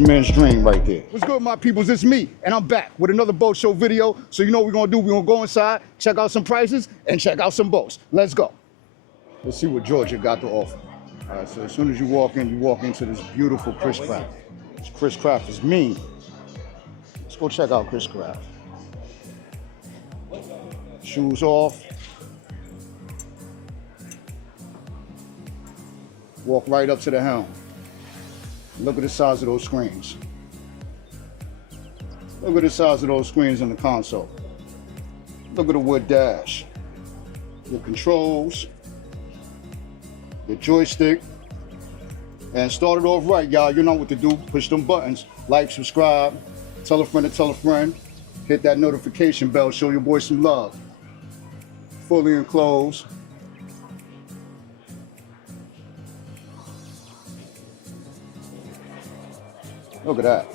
fisherman's dream right there. What's good, my peoples? It's me, and I'm back with another boat show video. So you know what we're gonna do? We're gonna go inside, check out some prices, and check out some boats. Let's go. Let's see what Georgia got to offer. All right, so as soon as you walk into this beautiful Chris Craft. This Chris Craft is mean. Let's go check out Chris Craft. Shoes off. Walk right up to the helm. Look at the size of those screens. Look at the size of those screens in the console. Look at the wood dash. Your controls. Your joystick. And start it off right, y'all. You know what to do. Push them buttons. Like, subscribe. Tell a friend to tell a friend. Hit that notification bell. Show your boy some love. Fully enclosed. Look at that.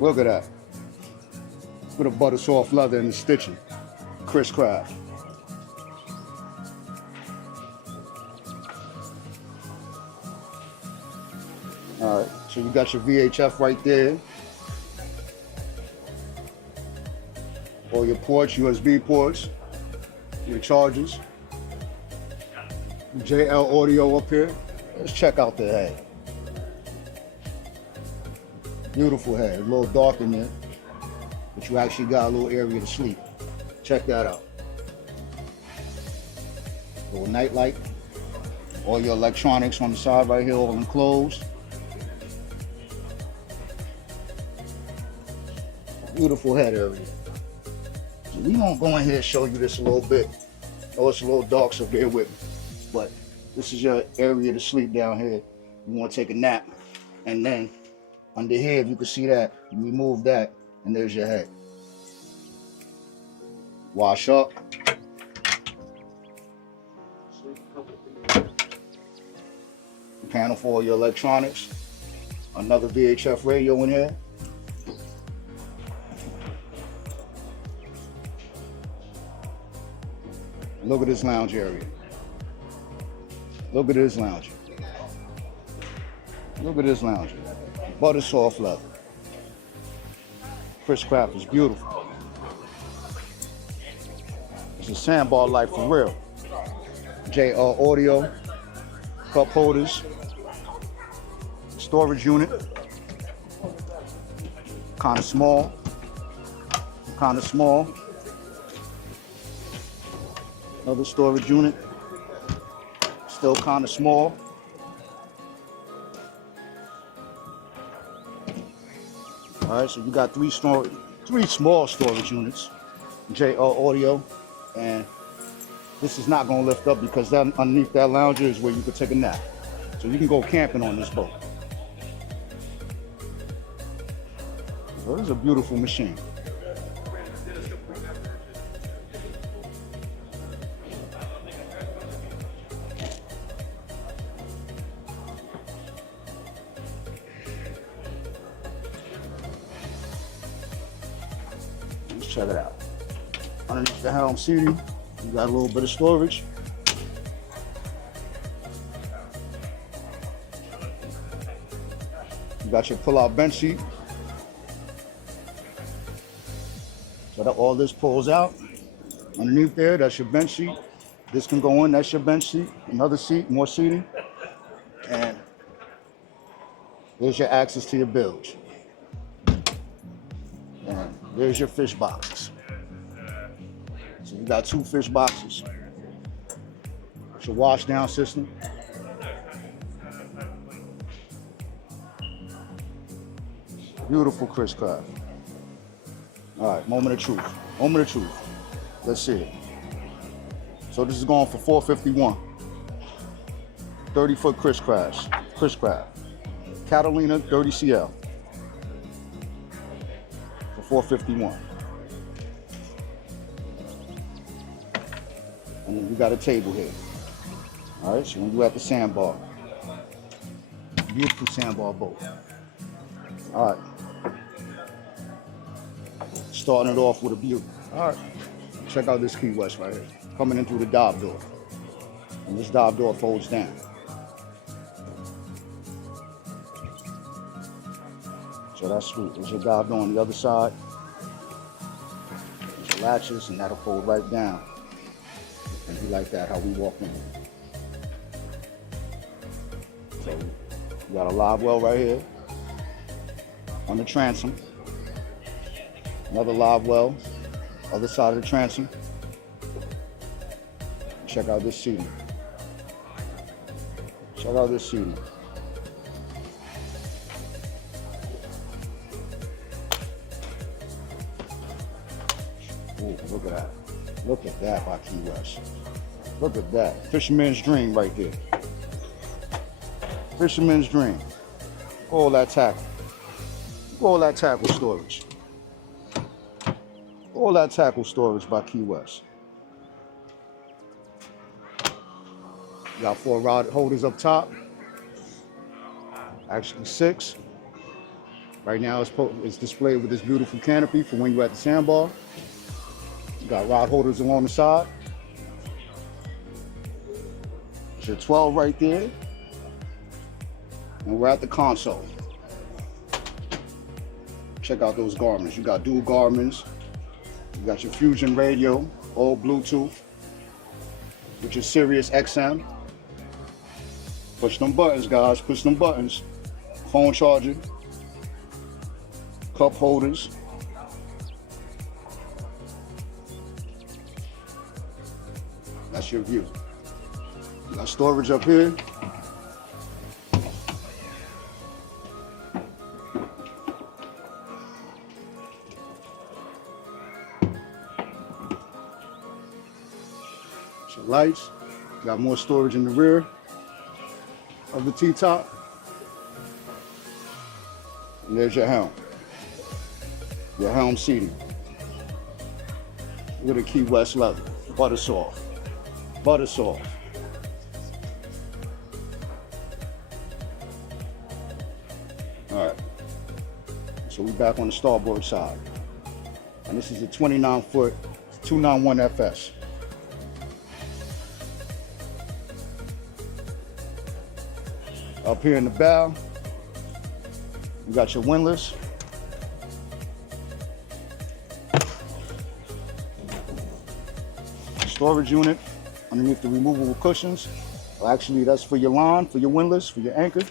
Look at that. With a butter soft leather and the stitching. Chris Craft. All right, so you got your VHF right there. All your ports, USB ports, your chargers. JL audio up here. Let's check out the head. Beautiful head, a little dark in there, but you actually got a little area to sleep. Check that out. Little night light. All your electronics on the side right here, all enclosed. Beautiful head area. So we gonna go in here and show you this a little bit. Oh, it's a little dark, so bear with me. But this is your area to sleep down here. You wanna take a nap, and then under here, if you can see that, you remove that, and there's your head. Wash up. Panel for all your electronics. Another VHF radio in here. Look at this lounge area. Look at this lounge. Look at this lounge. Butter soft leather. Chris Craft is beautiful. It's a sandbar life for real. JR audio, cup holders, storage unit. Kind of small. Kind of small. Another storage unit. Still kind of small. All right, so you got three small storage units, JR audio, and this is not gonna lift up because that underneath that lounger is where you could take a nap. So you can go camping on this boat. So this is a beautiful machine. Check it out. Underneath the helm seating, you got a little bit of storage. You got your pull-out bench seat. So that all this pulls out. Underneath there, that's your bench seat. This can go in, that's your bench seat. Another seat, more seating. And there's your access to your bilge. And there's your fish boxes. So you got two fish boxes. It's your wash down system. Beautiful Chris Craft. All right, moment of truth. Moment of truth. Let's see it. So this is going for $451. 30-foot Chris Craft. Catalina 30 CL. $451. And then you got a table here. All right, so when you're at the sandbar, beautiful sandbar boat. All right, starting it off with a beauty. All right, check out this Key West right here. Coming in through the dive door. And this dive door folds down. So that's sweet. There's your dive door on the other side. There's your latches, and that'll fold right down. And be like that, how we walk in. So you got a live well right here on the transom. Another live well, other side of the transom. Check out this seating. Check out this seating. Ooh, look at that. Look at that by Key West. Look at that. Fisherman's dream right there. Fisherman's dream. All that tackle. All that tackle storage. All that tackle storage by Key West. You got 4 rod holders up top. Actually 6. Right now it's displayed with this beautiful canopy for when you're at the sandbar. You got rod holders along the side. There's your 12 right there. And we're at the console. Check out those Garmins. You got dual Garmins. You got your Fusion radio, all Bluetooth. With your Sirius XM. Push them buttons, guys. Push them buttons. Phone charger. Cup holders. That's your view. You got storage up here. Some lights. You got more storage in the rear of the T-top. And there's your helm. Your helm seating. Look at the Key West leather. Butter soft. Butter soft. All right. So we're back on the starboard side. And this is a 29-foot 291 FS. Up here in the bow, you got your windlass. Storage unit underneath the removable cushions. Well, actually, that's for your line, for your windlass, for your anchor.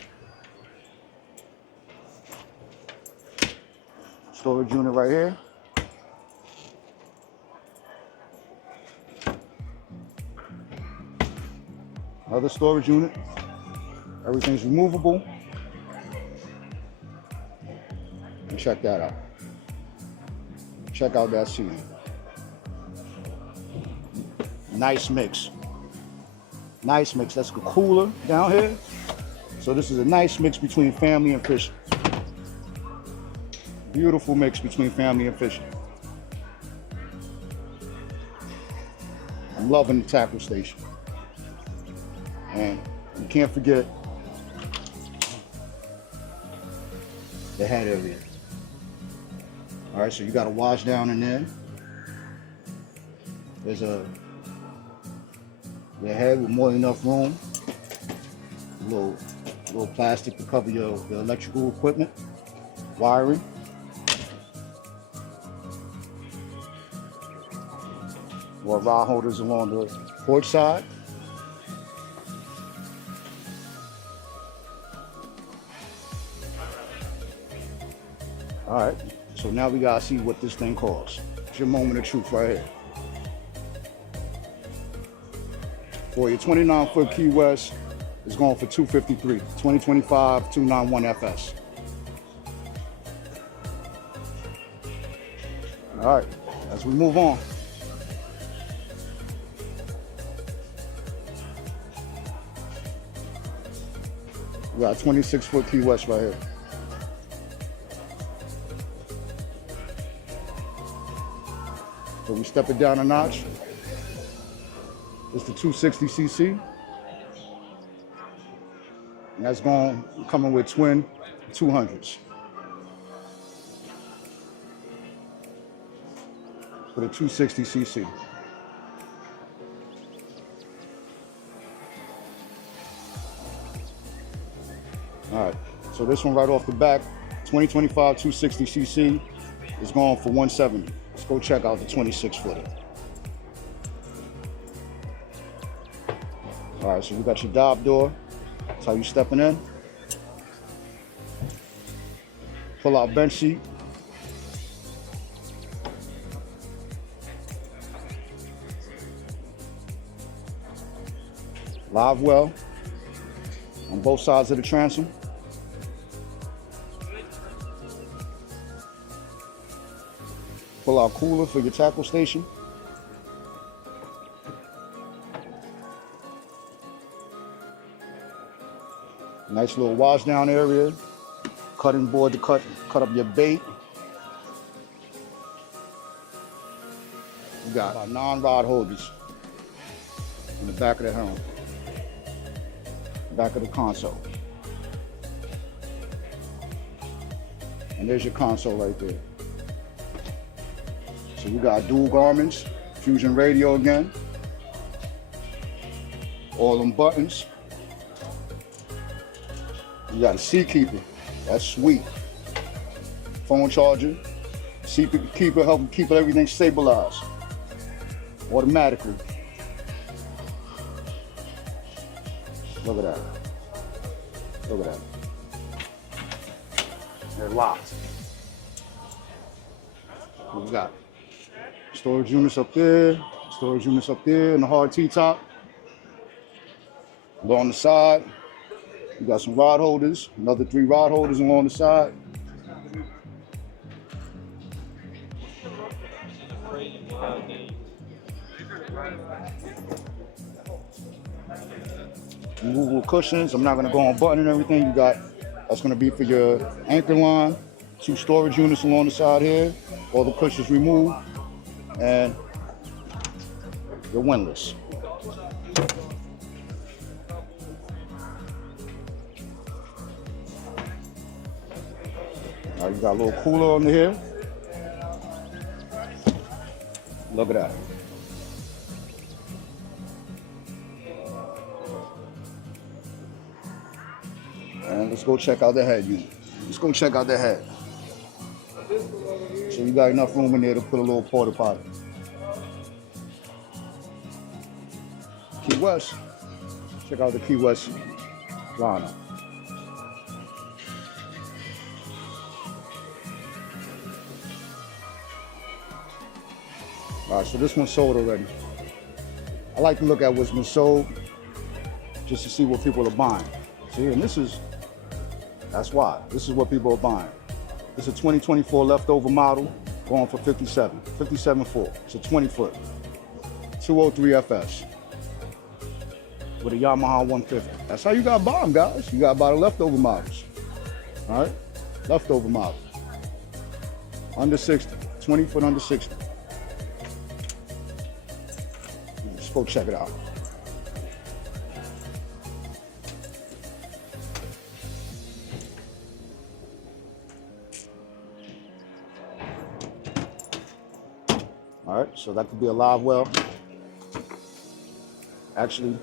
Storage unit right here. Another storage unit. Everything's removable. And check that out. Check out that seating. Nice mix. Nice mix. That's a cooler down here. So this is a nice mix between family and fishing. Beautiful mix between family and fishing. I'm loving the tackle station. And you can't forget the head area. All right, so you got a wash down in there. There's your head with more than enough room. A little plastic to cover your electrical equipment, wiring. More rod holders along the port side. All right, so now we gotta see what this thing costs. It's your moment of truth right here. For your 29-foot Key West, it's going for $253. 2025 291 FS. All right, as we move on. We got a 26-foot Key West right here. So we step it down a notch. It's the 260cc. And that's coming with twin 200s. For the 260cc. All right, so this one right off the back, 2025 260cc is going for 170. Let's go check out the 26-footer. All right, so you got your dive door. That's how you stepping in. Pull out bench seat. Live well on both sides of the transom. Pull out cooler for your tackle station. Nice little wash down area. Cutting board to cut up your bait. You got about 9 rod holders in the back of the helm, back of the console. And there's your console right there. So you got dual Garmin's, Fusion radio again, all them buttons. You got a seat keeper, that's sweet. Phone charger, seat keeper helping keep everything stabilized automatically. Look at that. Look at that. They're locked. What we got? Storage units up there, storage units up there, and the hard T-top. Along the side, you got some rod holders, another 3 rod holders along the side. Removable cushions. I'm not gonna go on button and everything. You got, that's gonna be for your anchor line. 2 storage units along the side here. All the cushions removed. And your windlass. Now you got a little cooler under here. Look at that. And let's go check out the head unit. Let's go check out the head. So you got enough room in there to put a little porta potty. Key West. Check out the Key West lineup. All right, so this one's sold already. I like to look at what's been sold just to see what people are buying. See, and that's why. This is what people are buying. It's a 2024 leftover model going for 57.4. It's a 20-foot, 203 FS with a Yamaha 150. That's how you gotta buy them, guys. You gotta buy the leftover models. All right, leftover model. Under 60, 20 foot under 60. Let's go check it out. All right, so that could be a live well. Actually,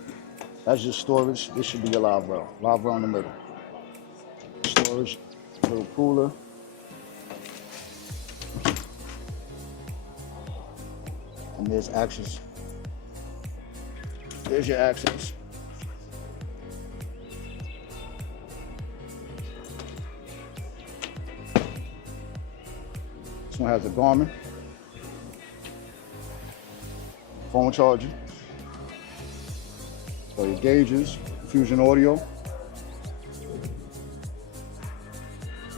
that's just storage. This should be a live well. Live well in the middle. Storage, a little cooler. And there's access. There's your access. This one has a Garmin. Phone charger. For your gauges, Fusion audio.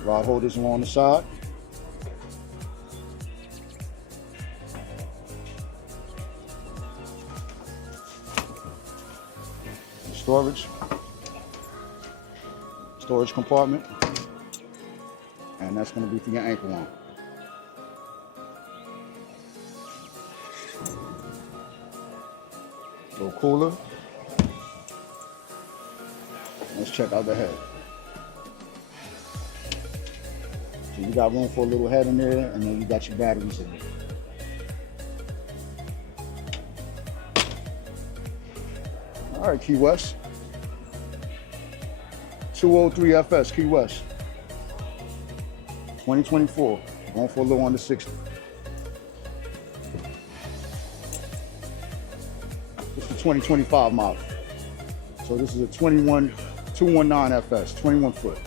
Rod holders along the side. Storage compartment. And that's going to be for your anchor line. A little cooler. Let's check out the head. So you got room for a little head in there, and then you got your batteries in there. All right, Key West. 203 FS, Key West. 2024, going for a little under 60. This is the 2025 model. So this is a 219 FS, 21 foot.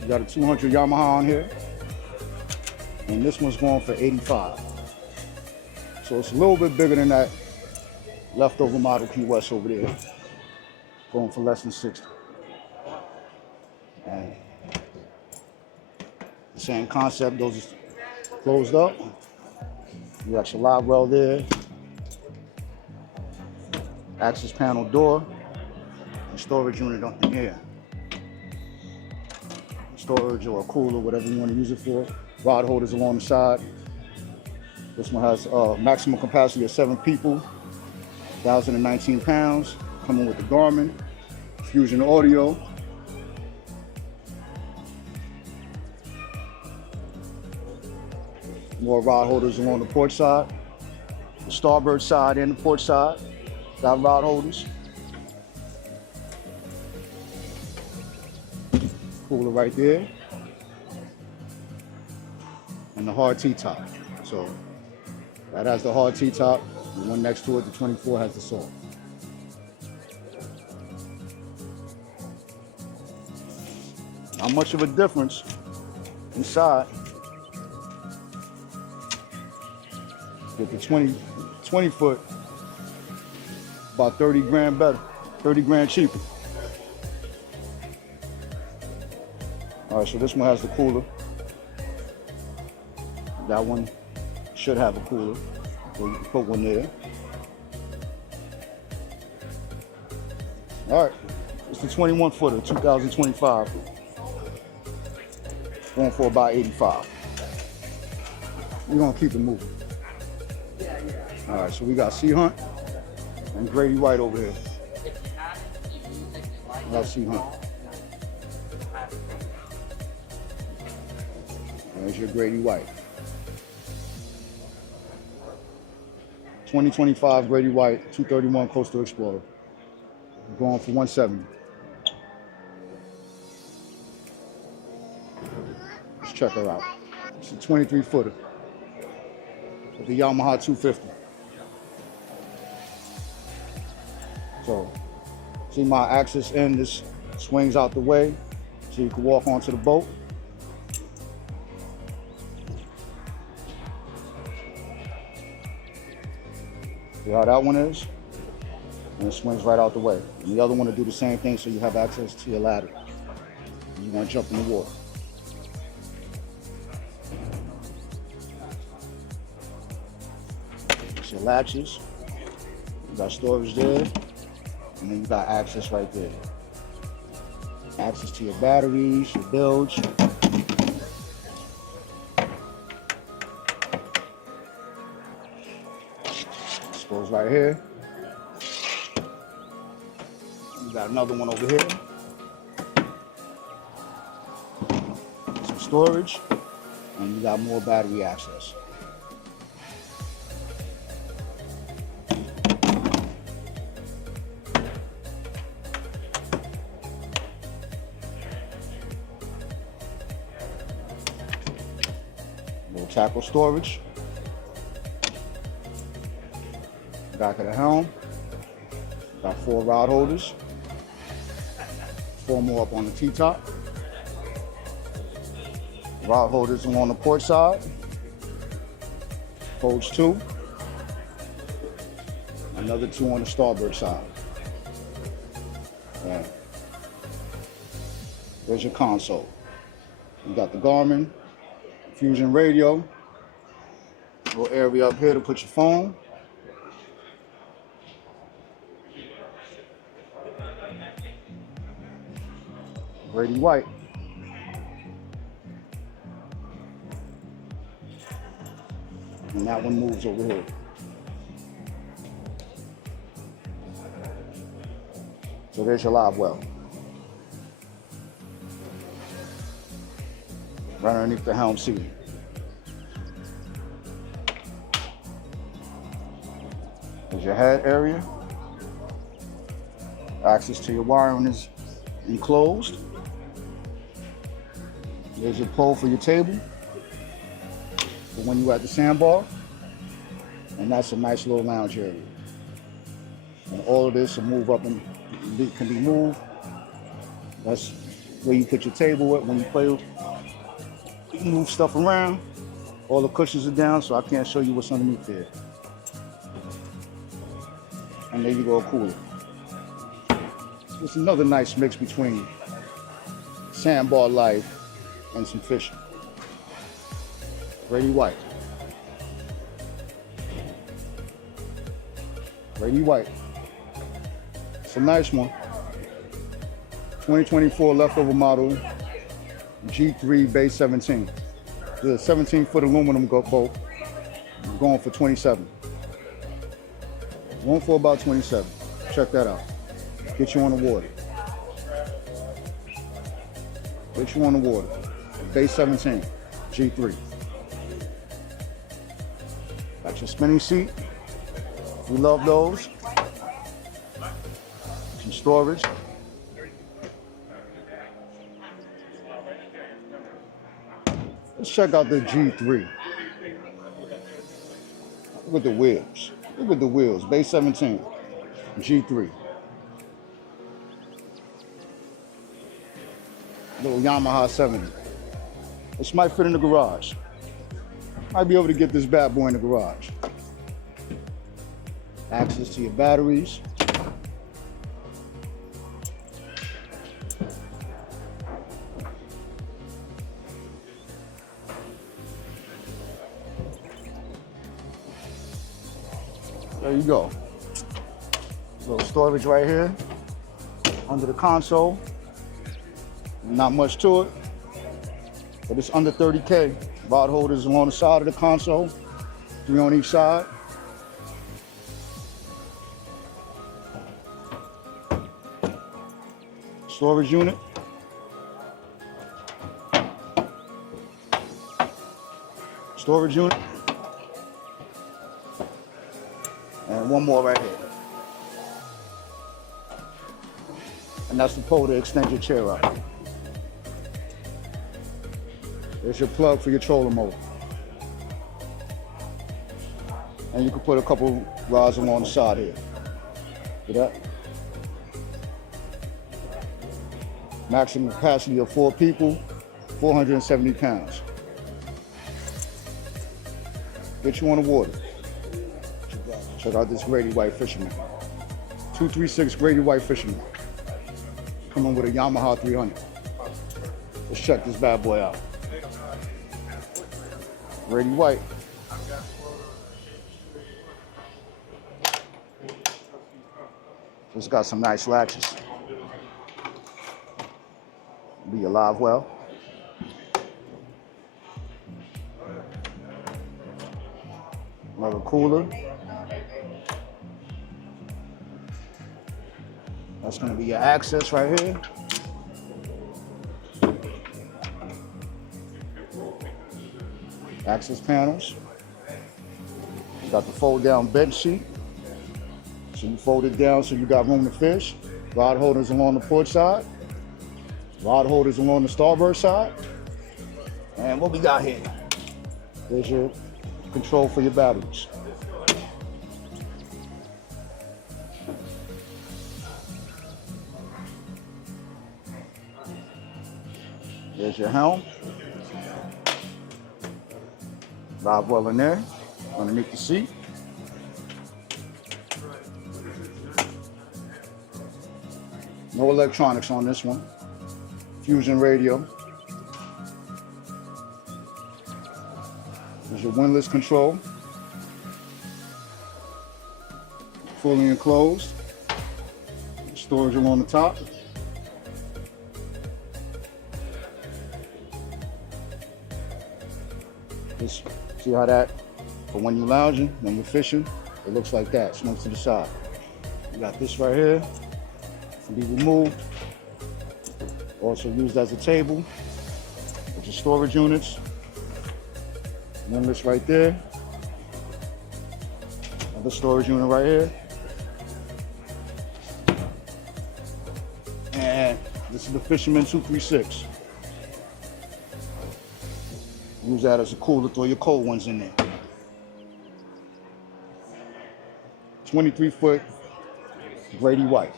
You got a 200 Yamaha on here. And this one's going for 85. So it's a little bit bigger than that leftover model Key West over there. Going for less than 60. And the same concept, those are closed up. You got your live well there. Access panel door. And storage unit up in here. Storage or a cooler, whatever you want to use it for. Rod holders along the side. This one has maximum capacity of 7 people, 1,019 pounds. Coming with the Garmin, Fusion audio. More rod holders along the port side. The starboard side and the port side got rod holders. Cooler right there. And the hard T-top. So that has the hard T-top. The one next to it, the 24, has the salt. Not much of a difference inside. With the 20 foot, about 30 grand better, 30 grand cheaper. All right, so this one has the cooler. That one should have a cooler, so you can put one there. All right, it's the 21 footer, 2025. Going for about 85. We're gonna keep it moving. All right, so we got Sea Hunt and Grady White over here. That's Sea Hunt. There's your Grady White. 2025 Grady White, 231 Coastal Explorer. Going for 170. Let's check her out. It's a 23 footer with the Yamaha 250. So, see my access end, this swings out the way so you can walk onto the boat. See how that one is? And it swings right out the way. And the other one will do the same thing so you have access to your ladder. And you want to jump in the water. It's your latches. You got storage there. And then you got access right there. Access to your batteries, your bilge. This goes right here. You got another one over here. Some storage. And you got more battery access. Little tackle storage. Back of the helm. Got 4 rod holders. 4 more up on the T-top. Rod holders along the port side. Holds 2. Another 2 on the starboard side. Yeah. There's your console. You got the Garmin, Fusion radio. Little area up here to put your phone. Grady White. And that one moves over here. So there's your live well. Right underneath the helm seat. There's your head area. Access to your wiring is enclosed. There's your pole for your table for when you're at the sandbar. And that's a nice little lounge area. And all of this will move up and can be moved. That's where you put your table at when you play. You can move stuff around. All the cushions are down, so I can't show you what's underneath there. And there you go, a cooler. It's another nice mix between sandbar life and some fishing. Grady White. Grady White. It's a nice one. 2024 leftover model G3 base 17. The 17-foot aluminum boat. Going for 27. Going for about 27. Check that out. Get you on the water. Get you on the water. Base 17, G3. Got your spinning seat. We love those. Some storage. Let's check out the G3. Look at the wheels. Look at the wheels. Base 17, G3. Little Yamaha 70. This might fit in the garage. Might be able to get this bad boy in the garage. Access to your batteries. There you go. Little storage right here under the console. Not much to it, but it's under 30K. Rod holders along the side of the console, 3 on each side. Storage unit. Storage unit. And one more right here. And that's the pole to extend your chair out. There's your plug for your trolling motor. And you can put a couple rods along the side here. See that? Maximum capacity of 4 people, 470 pounds. Get you on the water. Check out this Grady White Fisherman. 236 Grady White Fisherman. Coming with a Yamaha 300. Let's check this bad boy out. Grady White. It's got some nice latches. Be alive well. Another cooler. That's going to be your access right here. Access panels. You got the fold down bench seat. So you fold it down so you got room to fish. Rod holders along the port side. Rod holders along the starboard side. And what we got here? There's your control for your batteries. There's your helm. Live well in there, underneath the seat. No electronics on this one. Fusion radio. There's your windlass control. Fully enclosed. Storage along the top. Just see how that, for when you're lounging, when you're fishing, it looks like that, swings to the side. You got this right here, can be removed. Also used as a table. With your storage units. Windlass right there. Another storage unit right here. And this is the Fisherman 236. Use that as a cooler, throw your cold ones in there. 23-foot Grady White.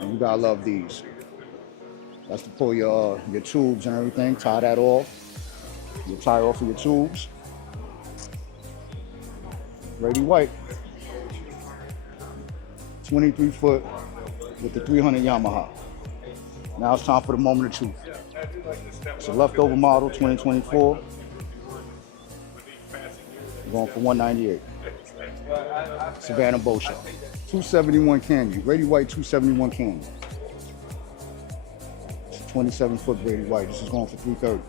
And you gotta love these. That's to pull your tubes and everything. Tie that off. You tie off of your tubes. Grady White. 23-foot with the 300 Yamaha. Now it's time for the moment of truth. It's a leftover model, 2024. We're going for $198. Savannah Boat Show. 271 Canyon. Grady White 271 Canyon. It's a 27-foot Grady White. This is going for $330.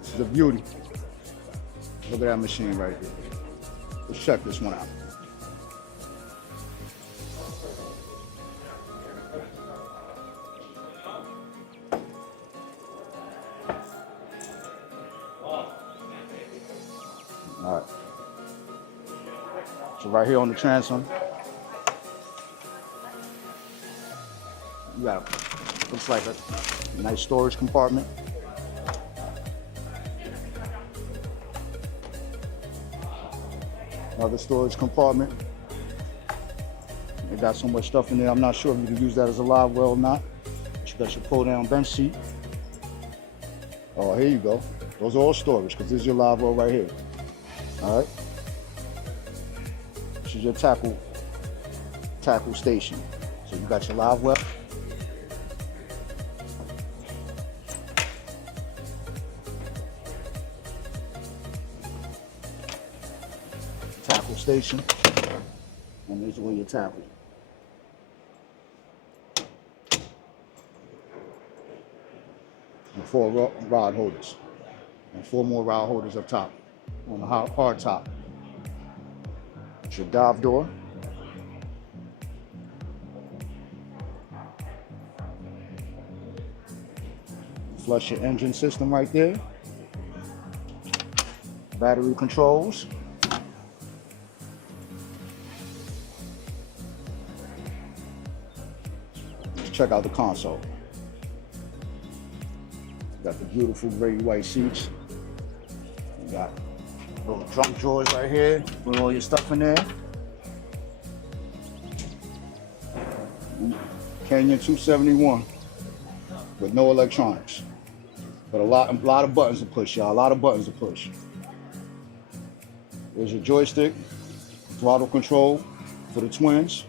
This is a beauty. Look at that machine right there. Let's check this one out. All right. So right here on the transom, you got looks like a nice storage compartment. Another storage compartment. They got so much stuff in there. I'm not sure if you can use that as a live well or not. But you got your pull-down bench seat. Oh, here you go. Those are all storage because this is your live well right here. All right. This is your tackle station. So you got your live well. Tackle station. And this is where you tackle. And 4 rod holders. And 4 more rod holders up top. On the hard top. It's your dive door. Flush your engine system right there. Battery controls. Let's check out the console. Got the beautiful Grady White seats. You got little trunk drawers right here. Put all your stuff in there. Canyon 271 with no electronics. But a lot of buttons to push, y'all. A lot of buttons to push. There's your joystick, throttle control for the twins.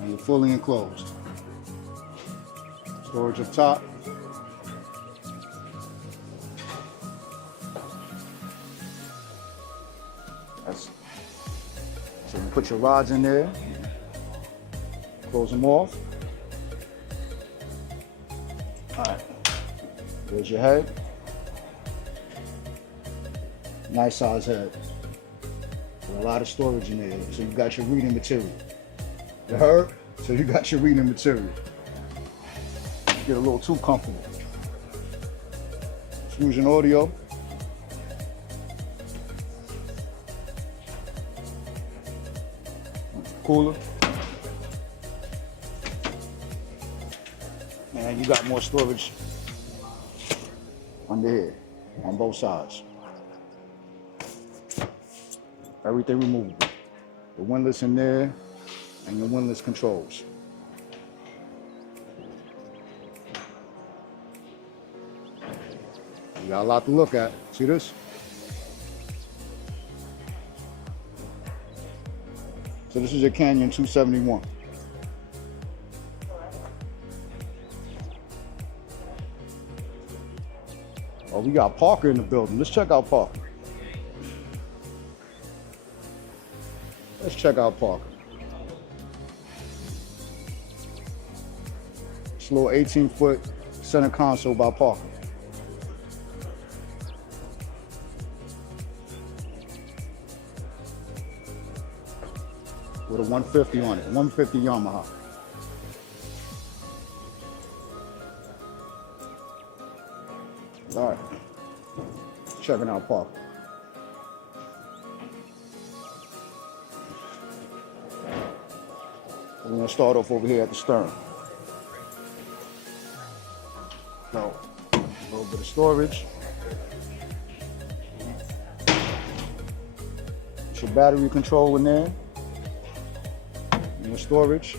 And you're fully enclosed. Storage up top. So you put your rods in there, close them off. All right, there's your head. Nice size head. With a lot of storage in there. So you got your reading material. You heard? So you got your reading material. Get a little too comfortable. Fusion audio. Cooler. And you got more storage under here on both sides. Everything removable. The windlass in there and your windlass controls. You got a lot to look at. See this? So this is your Canyon 271. Oh, we got Parker in the building. Let's check out Parker. Let's check out Parker. It's a little 18-foot center console by Parker. With a 150 on it, 150 Yamaha. All right, checking out Parker. We're gonna start off over here at the stern. So, a little bit of storage. It's your battery control in there. Your storage.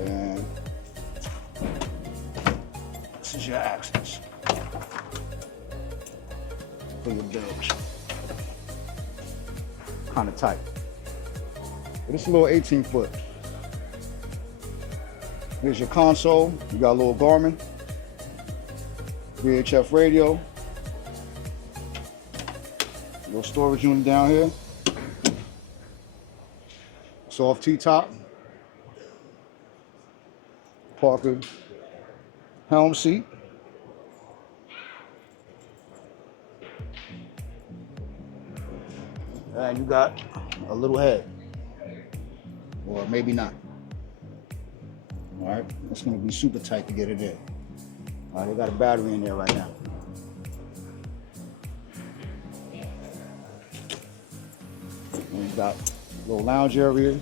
And this is your access for your bills. Kind of tight. But it's a little 18-foot. Here's your console. You got a little Garmin, VHF radio, little storage unit down here. Soft T-top. Parker helm seat. And you got a little head, or maybe not. All right, it's gonna be super tight to get it in. All right, they got a battery in there right now. And you got a little lounge area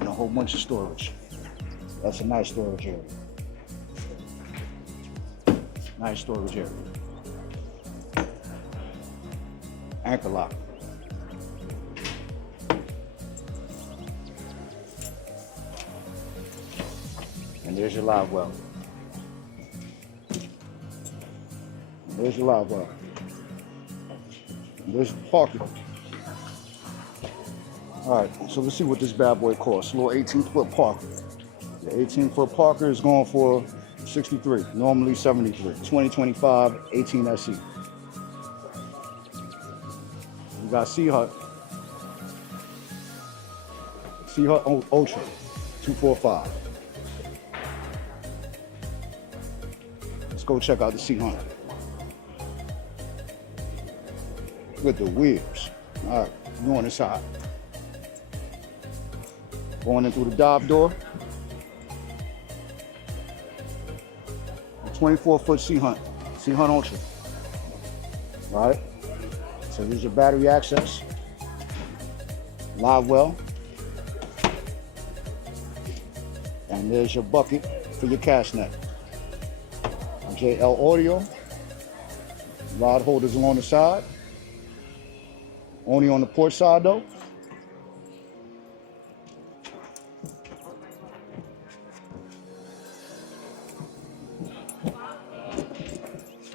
and a whole bunch of storage. That's a nice storage area. Nice storage area. Anchor lock. And there's your live well. And there's your live well. And there's the parking. All right, so let's see what this bad boy costs. A little 18-foot Parker. The 18-foot Parker is going for $63, normally $73. 2025 18 SE. We got Sea Hut Ultra 245. Let's go check out the Sea Hut. With the wheels. All right, going inside. Going in through the dive door. 24-foot Sea Hut Ultra. All right. So here's your battery access. Live well. And there's your bucket for your cast net. JL audio. Rod holders along the side. Only on the port side though.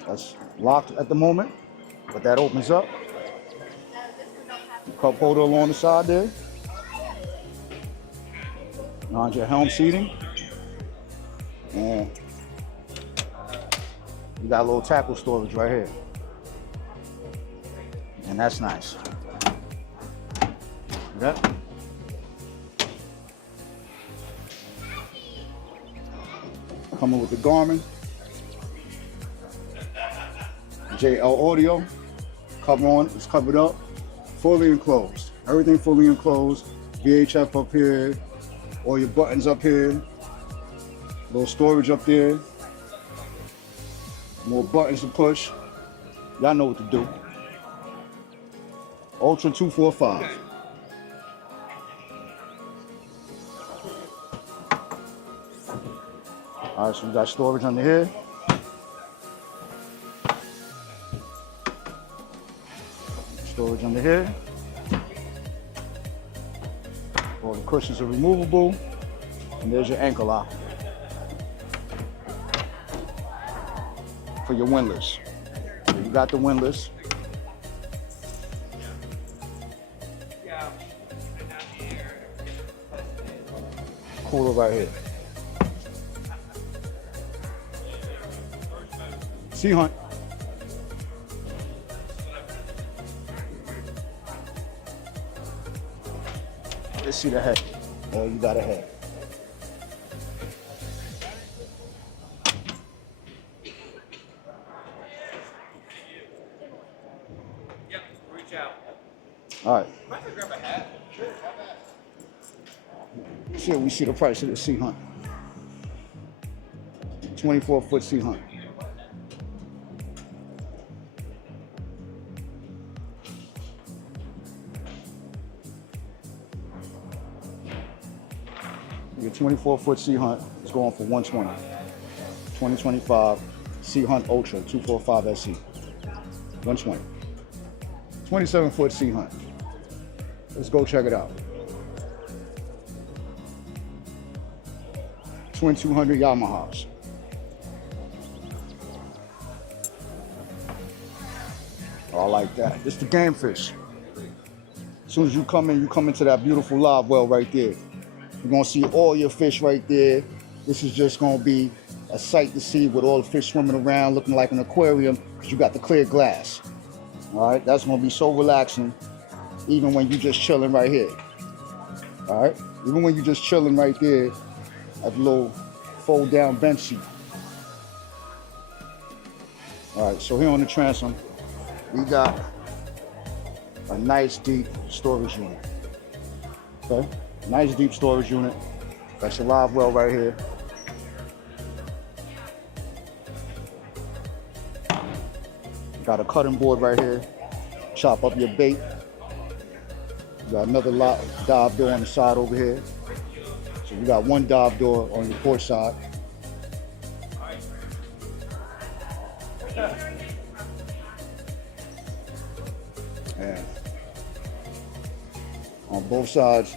That's locked at the moment, but that opens up. Cup holder along the side there. On your helm seating. And you got a little tackle storage right here. And that's nice. Yep. Coming with the Garmin. JL audio, cover on, it's covered up, fully enclosed. Everything fully enclosed. VHF up here, all your buttons up here, little storage up there, more buttons to push. Y'all know what to do. Ultra 245. All right, so we got storage under here. Storage under here. All the cushions are removable. And there's your anchor lock for your windlass. So you got the windlass. Cooler right here. Sea Hunt. Let's see the head. Oh, you got a head. Yep, reach out. All right. Might have to grab a hat. Sure, have that. Here we see the price of the Sea Hunt. 24-foot Sea Hunt. 24-foot Sea Hunt is going for 120. 2025 Sea Hunt Ultra 245 SE. 120. 27-foot Sea Hunt. Let's go check it out. Twin 200 Yamahas. Oh, I like that. It's the game fish. As soon as you come into that beautiful live well right there. You're gonna see all your fish right there. This is just gonna be a sight to see with all the fish swimming around looking like an aquarium because you got the clear glass. All right, that's gonna be so relaxing even when you just chilling right here. All right, even when you just chilling right there at the little fold down bench seat. All right, so here on the transom, we got a nice deep storage unit. Okay, nice deep storage unit. Got your live well right here. Got a cutting board right here. Chop up your bait. Got another dive door on the side over here. So you got one dive door on your port side. And on both sides,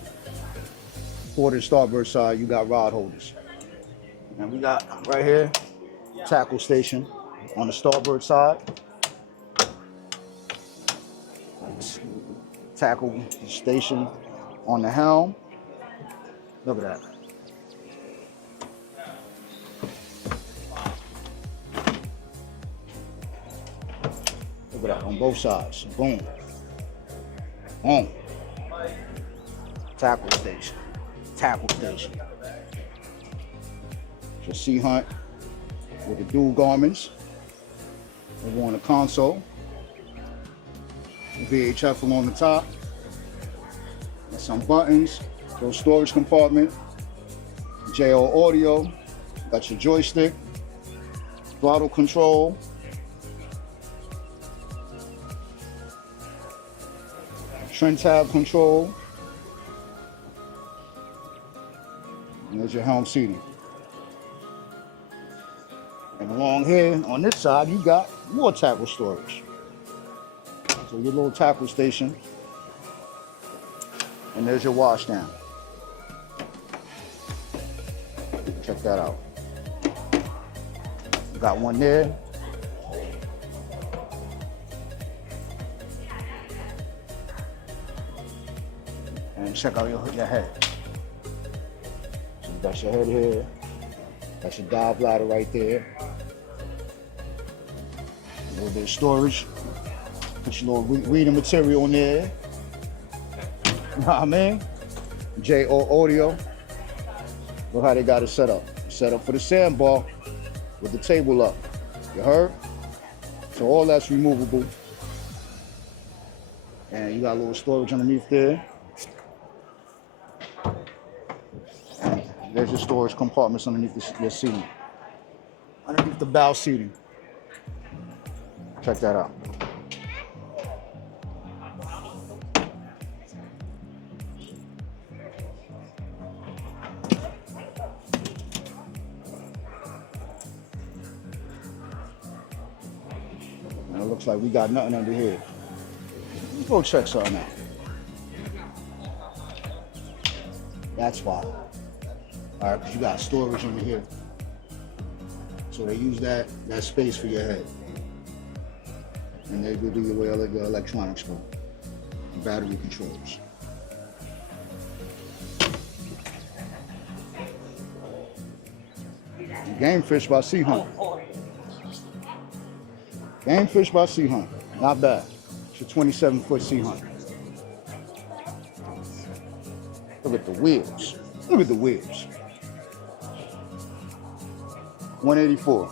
port and starboard side, you got rod holders. And we got right here, tackle station on the starboard side. Tackle station on the helm. Look at that. Look at that on both sides. Boom. Boom. Tackle station. Tackle station. It's a Sea Hunt with the dual garments over on the console. VHF along the top. Got some buttons, little storage compartment, JO audio, got your joystick, throttle control, trim tab control, and there's your helm seating. And along here on this side, you got more tackle storage. So your little tackle station, and there's your wash down. Check that out. Got one there. And check out your head. So you got your head here. Got your dive ladder right there. A little bit of storage. Put your little reading material in there. You know what I mean? JO audio. Look how they got it set up. Set up for the sandbar with the table up. You heard? So all that's removable. And you got a little storage underneath there. And there's your storage compartments underneath your seating. Underneath the bow seating. Check that out. And it looks like we got nothing under here. Let's go check something out. That's why. All right, because you got storage under here. So they use that space for your head. And they do your electronics for battery controls. Game fish by Sea Hunt. Game fish by Sea Hunt. Not bad. It's a 27-foot Sea Hunt. Look at the wheels. Look at the wheels. 184.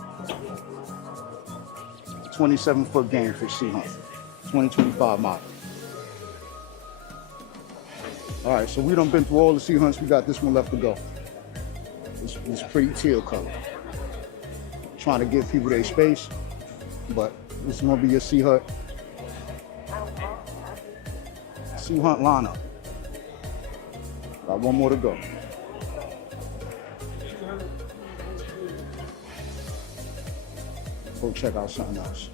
27-foot game fish Sea Hunt. 2025 model. All right, so we done been through all the Sea Hunts. We got this one left to go. This pretty teal color. Trying to give people their space, but this is gonna be your Sea Hunt lineup. Got one more to go. go check out something else.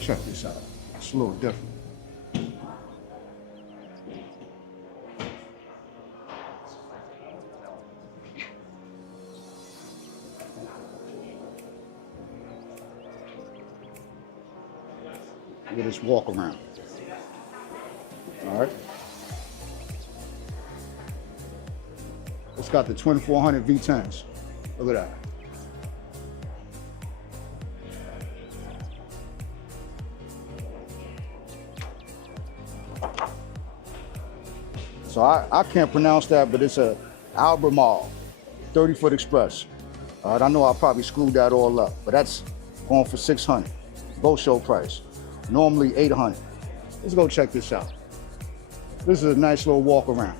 Check this out. It's a little different. Look at this walk around. All right. It's got the 2400 V10s. Look at that. So I can't pronounce that, but it's a Albemarle 30-foot express. All right, I know I probably screwed that all up, but that's going for 600. Boat show price. Normally 800. Let's go check this out. This is a nice little walk around.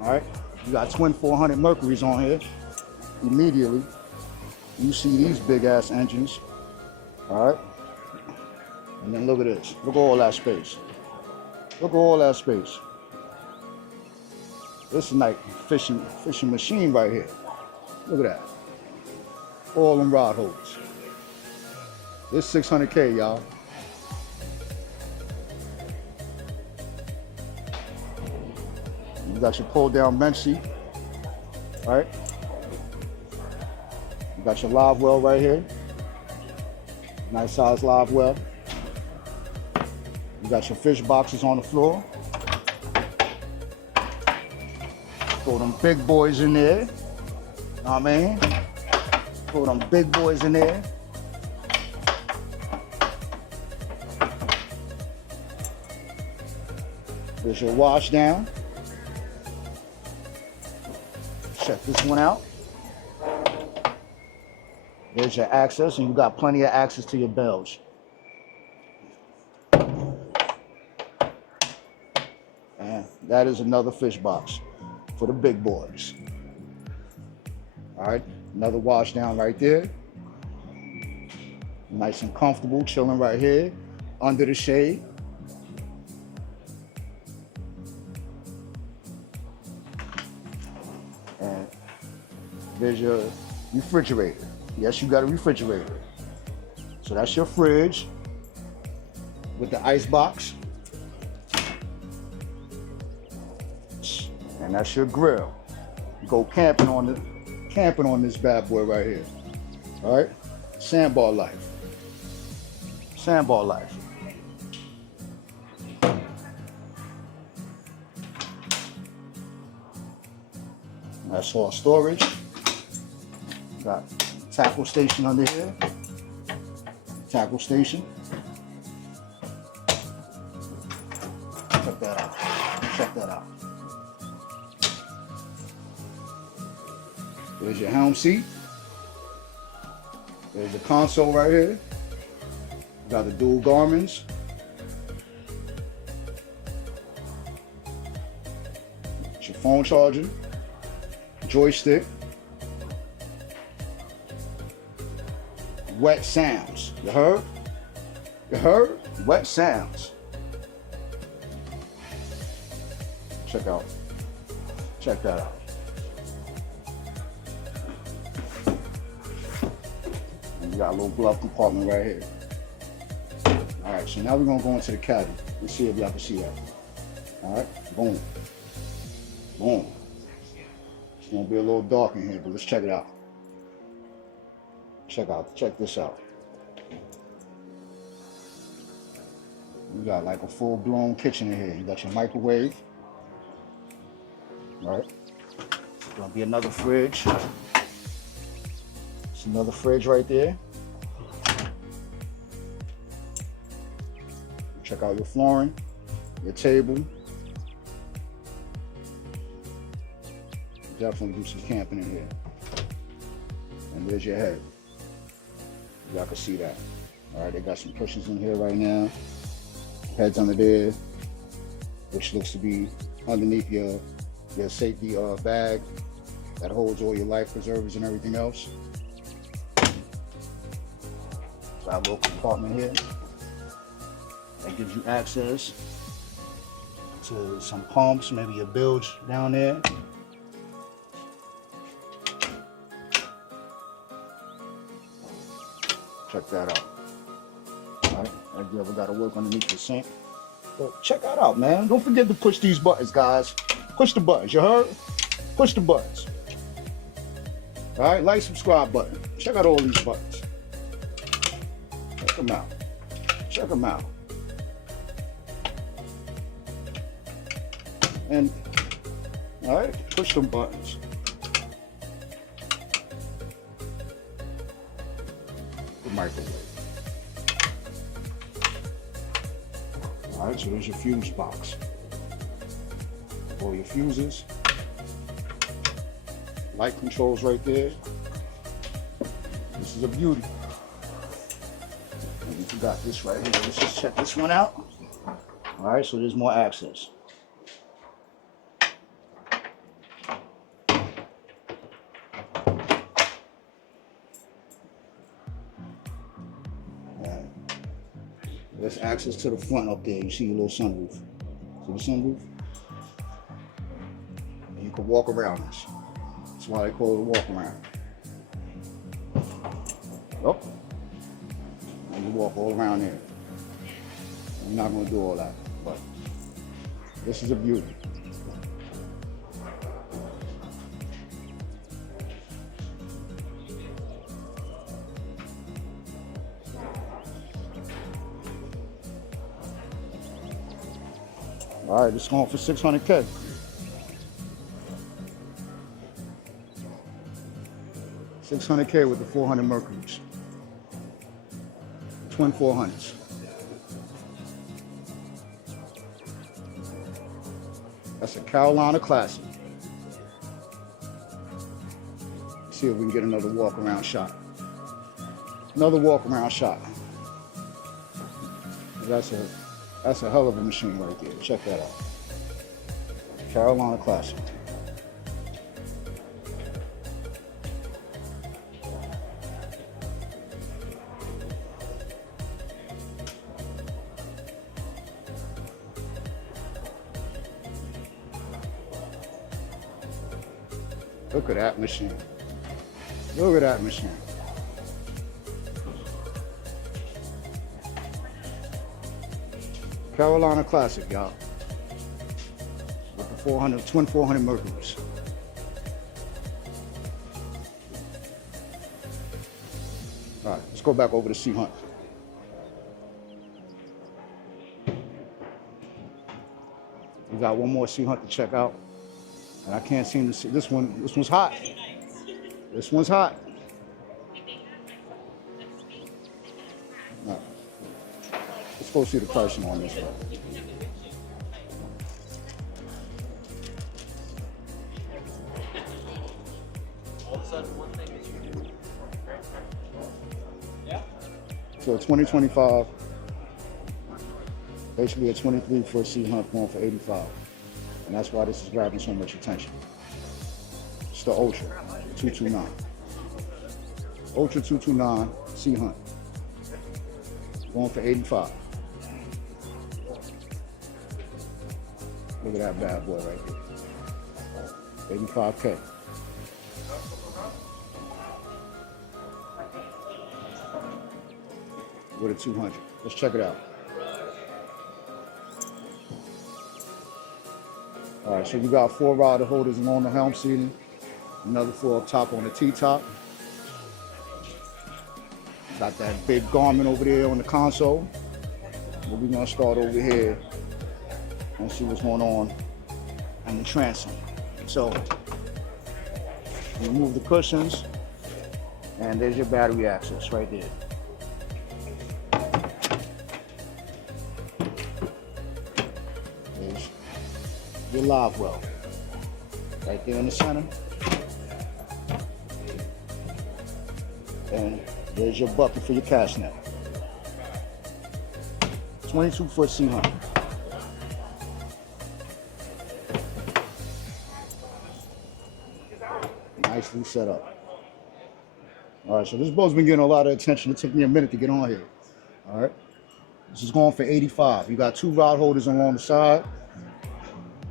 All right, you got twin 400 Mercuries on here. Immediately, you see these big ass engines. All right, and then look at this. Look at all that space. Look at all that space. This is like fishing machine right here. Look at that. All them rod holders. This 600K, y'all. You got your pull down bench seat. All right. You got your live well right here. Nice size live well. You got your fish boxes on the floor. Throw them big boys in there. Know what I mean? Throw them big boys in there. There's your wash down. Check this one out. There's your access, and you got plenty of access to your bells. And that is another fish box for the big boys. All right, another wash down right there. Nice and comfortable, chilling right here under the shade. And there's your refrigerator. Yes, you got a refrigerator. So that's your fridge with the ice box. And that's your grill. You go camping on this bad boy right here. All right? Sandbar life. Sandbar life. That's all storage. Got tackle station under here. Tackle station. Check that out. Check that out. There's your helm seat. There's the console right here. You got the dual Garmins. It's your phone charger. Joystick. Wet sounds. You heard? You heard? Wet sounds. Check that out. And you got a little glove compartment right here. All right, so now we're gonna go into the cabin. Let's see if y'all can see that. All right, boom, boom. It's gonna be a little dark in here, but let's check it out. Check this out. You got like a full-blown kitchen in here. You got your microwave. All right. There's gonna be another fridge. It's another fridge right there. Check out your flooring, your table. Definitely do some camping in here. And there's your head. Y'all can see that. All right, they got some cushions in here right now. Heads under there, which looks to be underneath your safety bag that holds all your life preservers and everything else. Got a little compartment here that gives you access to some pumps, maybe a bilge down there. Check that out. All right, have you ever got to work underneath the sink? But check that out, man. Don't forget to push these buttons, guys. Push the buttons, you heard? Push the buttons. All right, like, subscribe button. Check out all these buttons. Check them out. Check them out. And, all right, push them buttons. The microwave. All right, so there's your fuse box. All your fuses. Light controls right there. This is a beauty. And you got this right here. Let's just check this one out. All right, so there's more access. There's access to the front up there. You see your little sunroof. See the sunroof? And you can walk around this. That's why they call it a walk around. Oh. And you walk all around there. You're not going to do all that, but this is a beauty. All right, it's going for $600K. $600K with the 400 Mercuries. Twin 400s. That's a Carolina Classic. Let's see if we can get another walk around shot. Another walk around shot. That's a hell of a machine right there. Check that out. Carolina Classic. Look at that machine. Look at that machine. Carolina Classic, y'all. With the 400, twin 400 Mercuries. All right, let's go back over to Sea Hunt. We got one more Sea Hunt to check out. And I can't seem to see this one. This one's hot. This one's hot. All right. Let's go see the pricing on this one. All of a sudden, one thing is yeah. So 2025, basically a 23-foot Sea Hunt going for 85. And that's why this is grabbing so much attention. It's the Ultra 229. Ultra 229 Sea Hunt. Going for 85. Look at that bad boy right there. 85K. With a 200. Let's check it out. All right, so you got 4 rider holders along the helm seating, another 4 up top on the T-top. Got that big garment over there on the console. But we're gonna start over here and see what's going on in the transom. So, remove the cushions, and there's your battery access right there. There's your live well right there in the center. And there's your bucket for your cast net. 22-foot Sea Hunt. Nicely set up. All right, so this boat's been getting a lot of attention. It took me a minute to get on here. All right, this is going for 85. You got two rod holders along the side,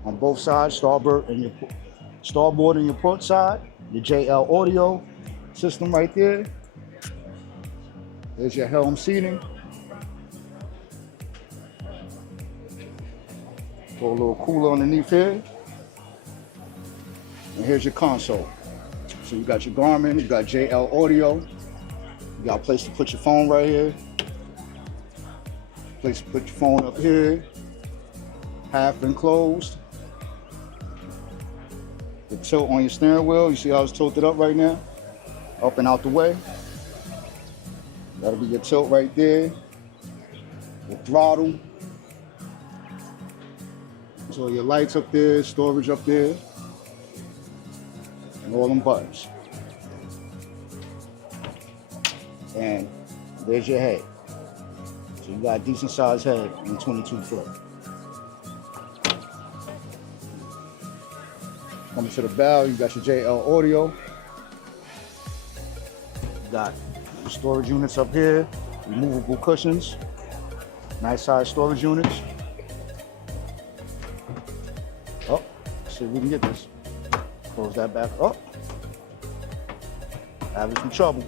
on both sides, starboard and your port side. Your JL audio system right there. There's your helm seating. Put a little cooler underneath here. And here's your console. So you got your Garmin, you got JL audio. You got a place to put your phone right here. Place to put your phone up here. Half enclosed. The tilt on your steering wheel, you see how it's tilted up right now? Up and out the way. That'll be your tilt right there. The throttle. So your lights up there, storage up there. And all them buttons. And there's your head. So you got a decent sized head in 22 foot. Coming to the bow, you got your JL audio. You got the storage units up here, removable cushions, nice size storage units. Oh, let's see if we can get this. Close that back up. Having some trouble.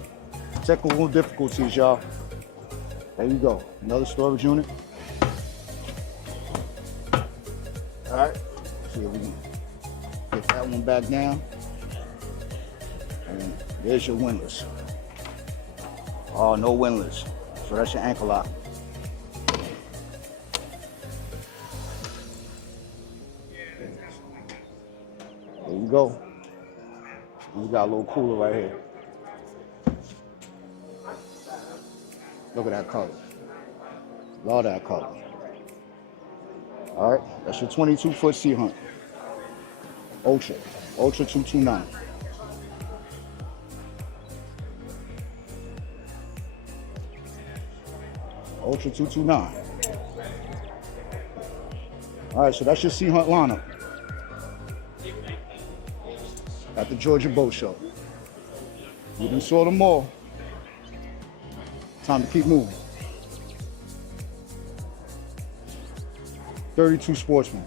Technical difficulties, y'all. There you go. Another storage unit. All right. See if we can get that one back down. And there's your windlass. Oh, no windlass. So that's your ankle lock. There you go. We got a little cooler right here. Look at that color. Love that color. All right, that's your 22 foot Sea Hunt. Ultra 229. Ultra 229. All right, so that's your Sea Hunt lineup at the Georgia Boat Show. You done saw them all. Time to keep moving. 32 Sportsman.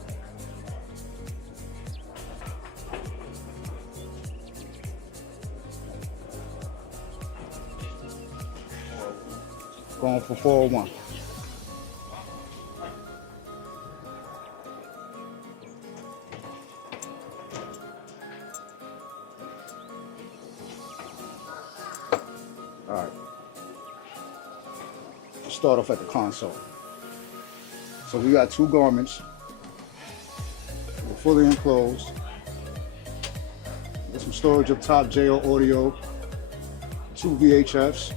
Going for 401. All right. Let's start off at the console. So we got two garments. They're fully enclosed. There's some storage up top, JL audio, two VHFs.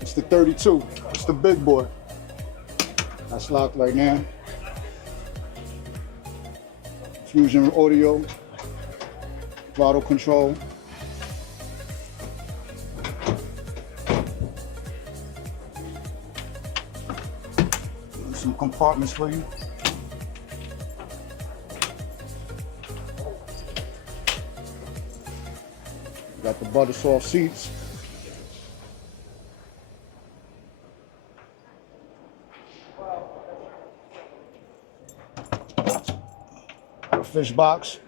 It's the 32. It's the big boy. That's locked right now. Fusion audio, throttle control. Some compartments for you. Got the butter soft seats. A fish box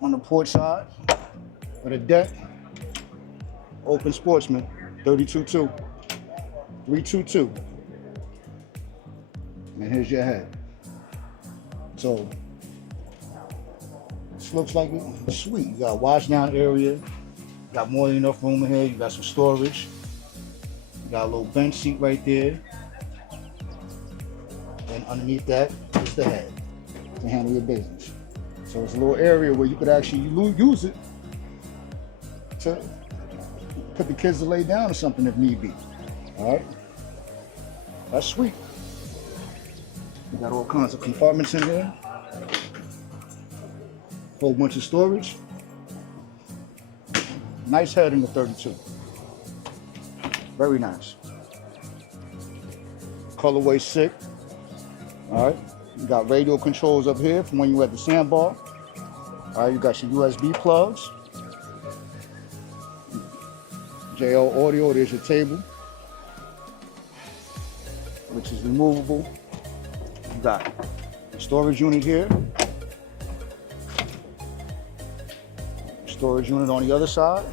on the port side of the deck. Open Sportsman, 32.2, 322. And here's your head. So this looks like it's sweet. You got a wash down area. You got more than enough room in here. You got some storage. You got a little bench seat right there. And underneath that is the head to handle your business. So it's a little area where you could actually use it to put the kids to lay down or something if need be. All right, that's sweet. We got all kinds of compartments in there. Whole bunch of storage. Nice head in the 32. Very nice. Colorway sick. All right. You got radio controls up here from when you were at the sandbar. All right, you got your USB plugs. JL Audio, there's your table, which is removable. You got a storage unit here. Storage unit on the other side.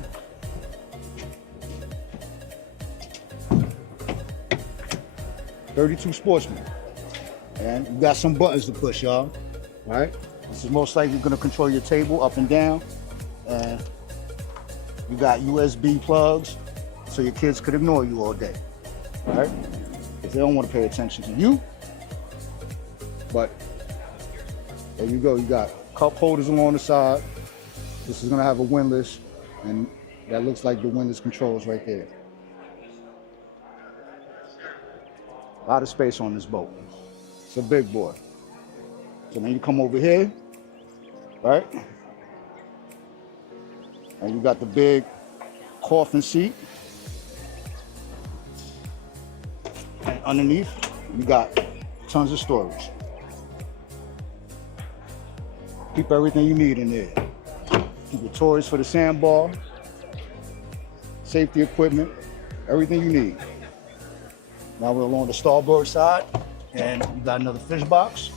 '32 Sportsman. And you got some buttons to push, y'all. All right? This is most likely gonna control your table up and down. And you got USB plugs, so your kids could ignore you all day. All right? If they don't want to pay attention to you. But there you go. You got cup holders along the side. This is gonna have a windlass, and that looks like the windlass controls right there. A lot of space on this boat. It's a big boy. So then you come over here, right? And you got the big coffin seat. And underneath, you got tons of storage. Keep everything you need in there. Keep your toys for the sandbar, safety equipment, everything you need. Now we're along the starboard side, and you got another fish box.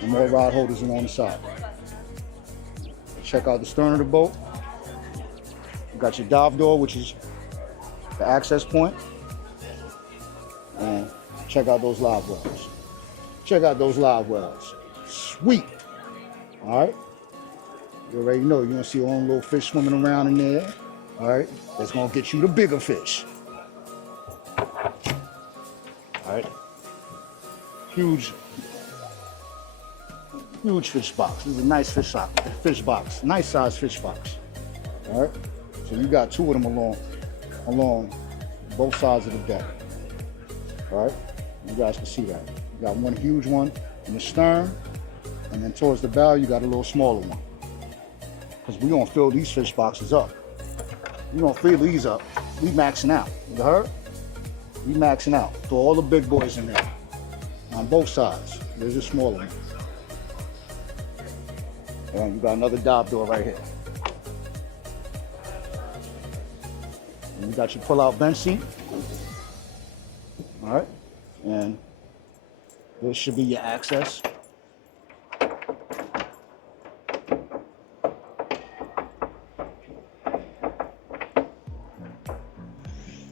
And more rod holders along the side. Check out the stern of the boat. You got your dive door, which is the access point. And check out those live wells. Check out those live wells. Sweet. All right. You already know you're gonna see your own little fish swimming around in there. All right. That's gonna get you the bigger fish. All right. Huge fish box. This is a nice fish box. Nice size fish box. All right. So you got two of them along both sides of the deck. All right. You guys can see that. You got one huge one in the stern, and then towards the bow, you got a little smaller one. Because we're gonna fill these fish boxes up. We're gonna fill these up. We maxing out. You heard? We maxing out. Throw all the big boys in there. On both sides. There's a smaller one. And you got another dive door right here. And you got your pull-out bench seat. All right. And this should be your access.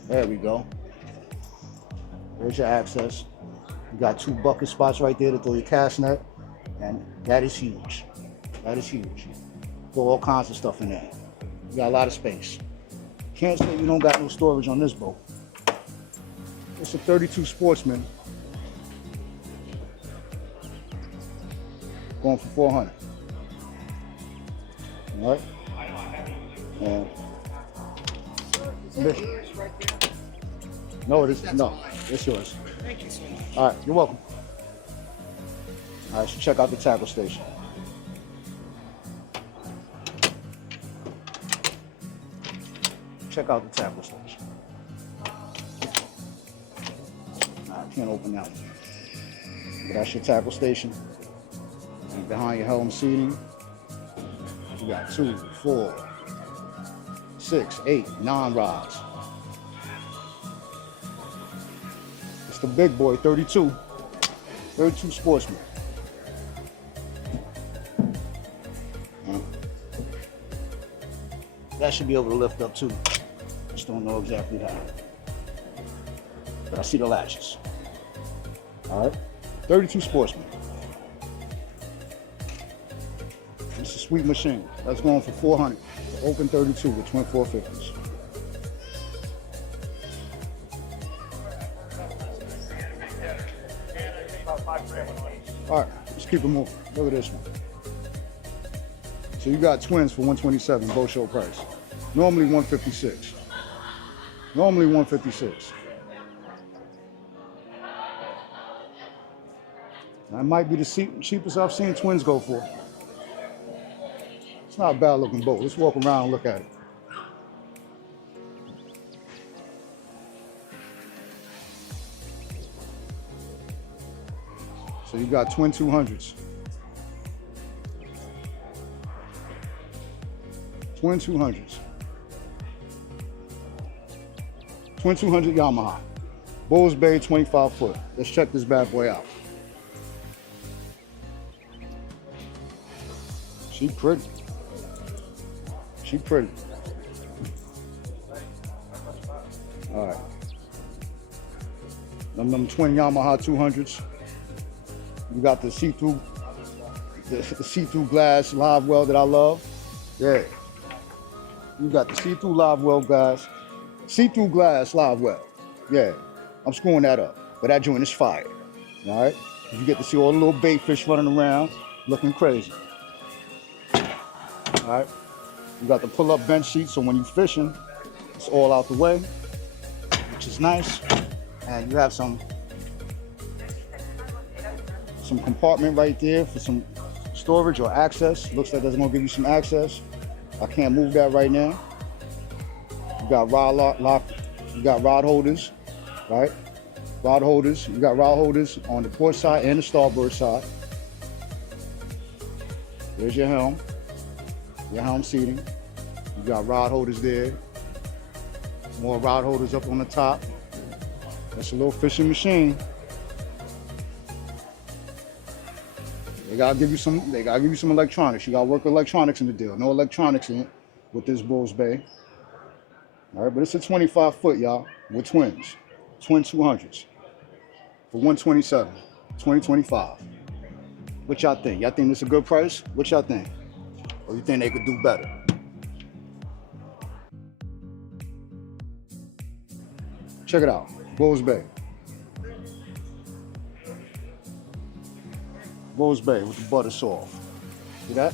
There we go. There's your access. You got two bucket spots right there to throw your cast net, and that is huge. That is huge. Throw all kinds of stuff in there. You got a lot of space. Can't say you don't got no storage on this boat. It's a '32 Sportsman. Going for 400. All right. And no, it is no. It's yours. Thank you so much. All right, you're welcome. All right, so check out the tackle station. Check out the tackle station. I can't open that one. But that's your tackle station. And behind your helm seating, you got 2, 4, 6, 8, 9 rods. It's the big boy, 32 Sportsman. That should be able to lift up too. Just don't know exactly how. But I see the latches. All right, 32 Sportsman. It's a sweet machine. That's going for 400. Open 32 with twin 450s. All right, let's keep it moving. Look at this one. So you got twins for 127, boat show price. Normally 156. Normally 156. That might be the cheapest I've seen twins go for. It's not a bad looking boat. Let's walk around and look at it. So you got twin 200s. Twin 200s. Twin 200 Yamaha. Bulls Bay 25 foot. Let's check this bad boy out. She pretty. She pretty. All right. Them twin Yamaha 200s. You got the see-through, the see-through glass live well that I love. Yeah. You got the see-through live well, guys. See-through glass live well. Yeah. I'm screwing that up, but that joint is fire. All right. You get to see all the little bait fish running around, looking crazy. All right. You got the pull-up bench seat, so when you're fishing, it's all out the way, which is nice. And you have some compartment right there for some storage or access. Looks like that's gonna give you some access. I can't move that right now. You got rod lock. You got rod holders, right? Rod holders. You got rod holders on the port side and the starboard side. There's your helm. Your helm seating. You got rod holders there. More rod holders up on the top. That's a little fishing machine. They gotta give you some electronics. You gotta work with electronics in the deal. No electronics in it with this Bulls Bay. All right, but it's a 25 foot, y'all, with twins. Twin 200s for 127, 2025. What y'all think? Y'all think this is a good price? What y'all think? Or you think they could do better? Check it out, Bulls Bay. Bulls Bay with the butter soft. See that?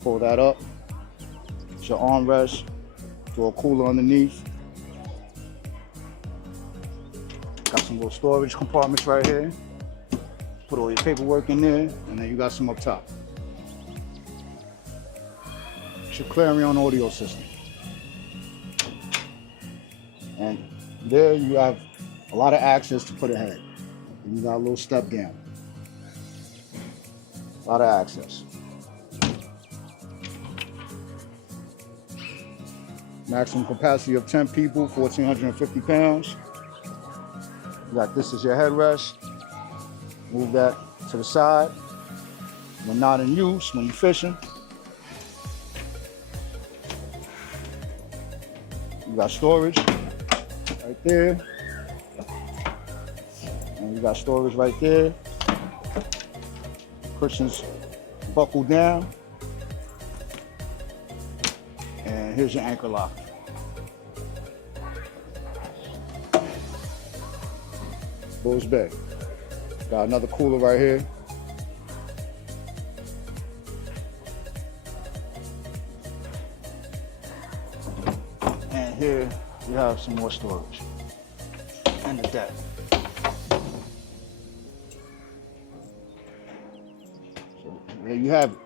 Pull that up. It's your armrest. Throw a cooler underneath. Got some little storage compartments right here. Put all your paperwork in there, and then you got some up top. It's your Clarion audio system. And there you have a lot of access to put ahead. And you got a little step down. A lot of access. Maximum capacity of 10 people, 1,450 pounds. You got this as your headrest. Move that to the side. When not in use, when you're fishing. You got storage right there. And you got storage right there. Cushions buckle down. And here's your anchor lock. Bulls Bay. Got another cooler right here. And here you have some more storage. And the deck. So there you have it.